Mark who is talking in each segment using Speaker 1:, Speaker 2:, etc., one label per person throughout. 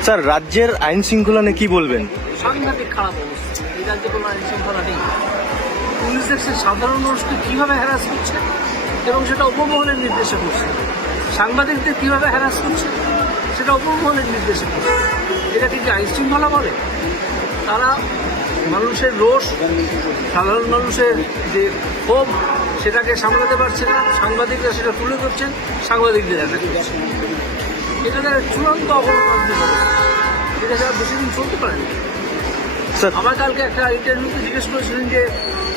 Speaker 1: Sir, রাজ্যের আইন শৃঙ্খলা নিয়ে কি বলবেন?
Speaker 2: সাংঘাতিক খারাপ অবস্থা। এই রাজ্যে কোনো আইন শৃঙ্খলা নেই। পুলিশ দেখছে সাধারণ মানুষকে কীভাবে হ্যারাস করছে এবং সেটা উপমহলের নির্দেশে করছে। সাংবাদিকদের কীভাবে হ্যারাস করছে সেটা উপমহলের নির্দেশে করছে। এটাকে কি আইন শৃঙ্খলা বলে? তারা মানুষের রোষ, সাধারণ মানুষের যে ক্ষোভ, সেটাকে সামলাতে পারছে না। সাংবাদিকরা সেটা তুলে ধরছেন, সাংবাদিকদের অ্যাটাক করছে। এটা তার চূড়ান্ত অগণতান্ত্রিক অবস্থা। এটা যারা বেশি দিন চলতে পারে না। আমার কালকে একটা ইন্টারভিউতে জিজ্ঞেস করেছিলেন যে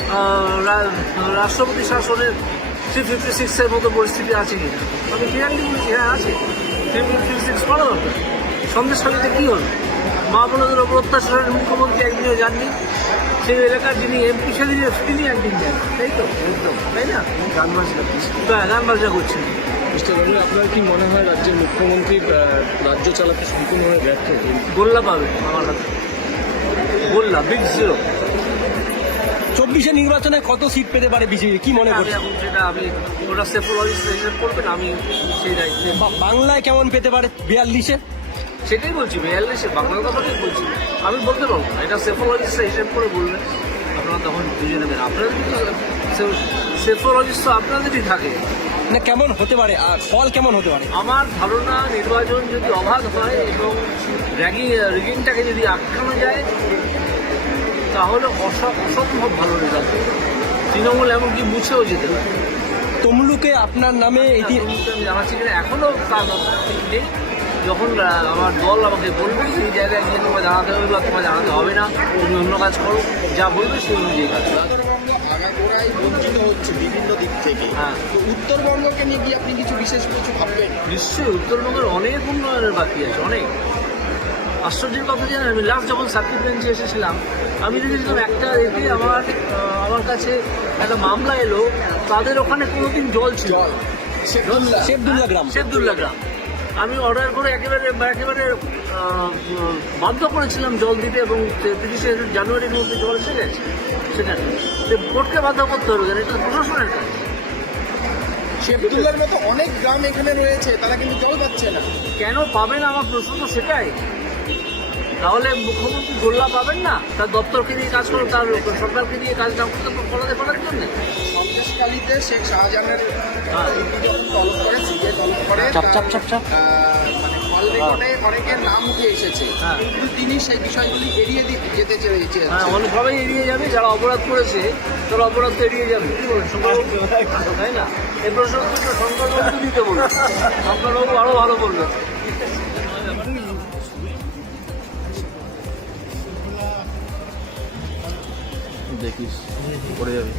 Speaker 2: রাষ্ট্রপতি শাসনের 356-এর মতো পরিস্থিতি আছে কিনা। আমি ক্লিয়ারলি বলেছি হ্যাঁ আছে। 356 করা দরকার। সন্দেশখালীতে কী হল? মা বোনদের ওপর অত্যাচারের মুখ্যমন্ত্রী একদিনও যাননি। সেই এলাকার যিনি এমপি সেদিনে তিনি একদিন যান, তাই তো? একদম তাই না? গান বাজনা করছেন।
Speaker 3: আপনার কি মনে হয় রাজ্যের মুখ্যমন্ত্রীর রাজ্য চালাতে সম্পূর্ণভাবে ব্যর্থ?
Speaker 2: গোল্লা পাবে আমার হাতে, গোল্লা, বিগ জিরো।
Speaker 4: 24-এ নির্বাচনে কত সিট পেতে পারে বিজেপি, কি মনে করছেন?
Speaker 2: সেটা আমি ওটা সেফোলজিস্ট হিসেব করবেন, আমি সেই দায়িত্বে।
Speaker 4: বাংলায় কেমন পেতে পারে? 42-এ?
Speaker 2: সেটাই বলছি, 42-এ বাংলার কথাটাই বলছি। আমি বলতে পারবো না, এটা সেফোলজিস্ট হিসেব করে বলবেন, আপনারা তখন বুঝে নেবেন। আপনাদের সেফোলজিস্ট তো আপনাদেরই থাকে
Speaker 4: না, কেমন হতে পারে আর ফল কেমন হতে পারে?
Speaker 2: আমার ধারণা নির্বাচন যদি অবাধ হয় এবং রিগিংটাকে যদি আটকানো যায় তাহলে অসম্ভব ভালো রেজাল্ট। তৃণমূল এমনকি মুছেও যেতে পারে।
Speaker 4: তমলুকে আপনার নামে
Speaker 2: আমি জানাচ্ছি কিনা এখনও তার ঠিক নেই। যখন আমার দল আমাকে বলবে সেই জায়গায় গিয়ে তোমায় জানাতে হবে বা তোমায় জানাতে হবে না, তুমি অন্য কাজ করো, যা বলবে সেই অনুযায়ী কাজ করো।
Speaker 5: আগাগোড়াই বঞ্চিত হচ্ছে বিভিন্ন দিক থেকে।
Speaker 2: হ্যাঁ,
Speaker 5: তো উত্তরবঙ্গকে নিয়ে কি আপনি কিছু বিশেষ কিছু ভাববেন?
Speaker 2: নিশ্চয়ই উত্তরবঙ্গের অনেক উন্নয়নের বাকি আছে, অনেক। আশ্চর্যের কথা জানেন, আমি লাস্ট যখন সার্কিট বেঞ্চে এসেছিলাম আমি দেখেছিলাম একটা এতে আমার কাছে একটা মামলা এলো, তাদের ওখানে কোনোদিন জল ছিল। শেবদুল্লা গ্রাম আমি অর্ডার করে একেবারে বাধ্য করেছিলাম জল দিতে এবং 30শে জানুয়ারির মধ্যে জল এসে গেছে সেখানে। বোর্ডকে বাধ্য করতে হবে, এটা প্রশাসনের কাজ।
Speaker 5: শেবদুল্লার মতো অনেক গ্রাম এখানে রয়েছে, তারা কিন্তু জল পাচ্ছে না।
Speaker 2: কেন পাবেন আমার প্রশ্ন তো সেটাই। তাহলে মুখ্যমন্ত্রী গোল্লা পাবেন না তার দপ্তরকে দিয়ে কাজ করে, তার সরকারকে দিয়ে কাজ না করতে ফলাতে পারার জন্য?
Speaker 5: সন্দেশখালীতে শেখ শাহজাহানের যখন তলব করে, সিবিআই তলব করে, মানে কল রেকর্ডে অনেকের নাম উঠে এসেছে, কিন্তু তিনি সেই বিষয়গুলি এড়িয়ে যেতে চেয়েছেন।
Speaker 2: হ্যাঁ, সবাই এড়িয়ে যাবে, যারা অপরাধ করেছে তারা অপরাধ তো এড়িয়ে যাবে। কি বলেন তাই না? এই প্রশ্ন শঙ্করবাবু দিতে বলবেন, শঙ্করবাবু আরো ভালো বলবেন।
Speaker 1: দেখিস পড়ে যাবে।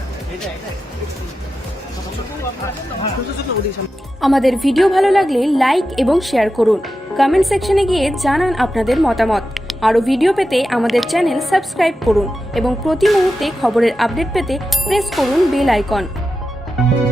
Speaker 6: আমাদের ভিডিও ভালো লাগলে লাইক এবং শেয়ার করুন। কমেন্ট সেকশনে গিয়ে জানান আপনাদের মতামত। আরও ভিডিও পেতে আমাদের চ্যানেল সাবস্ক্রাইব করুন এবং প্রতি মুহূর্তে খবরের আপডেট পেতে প্রেস করুন বেল আইকন।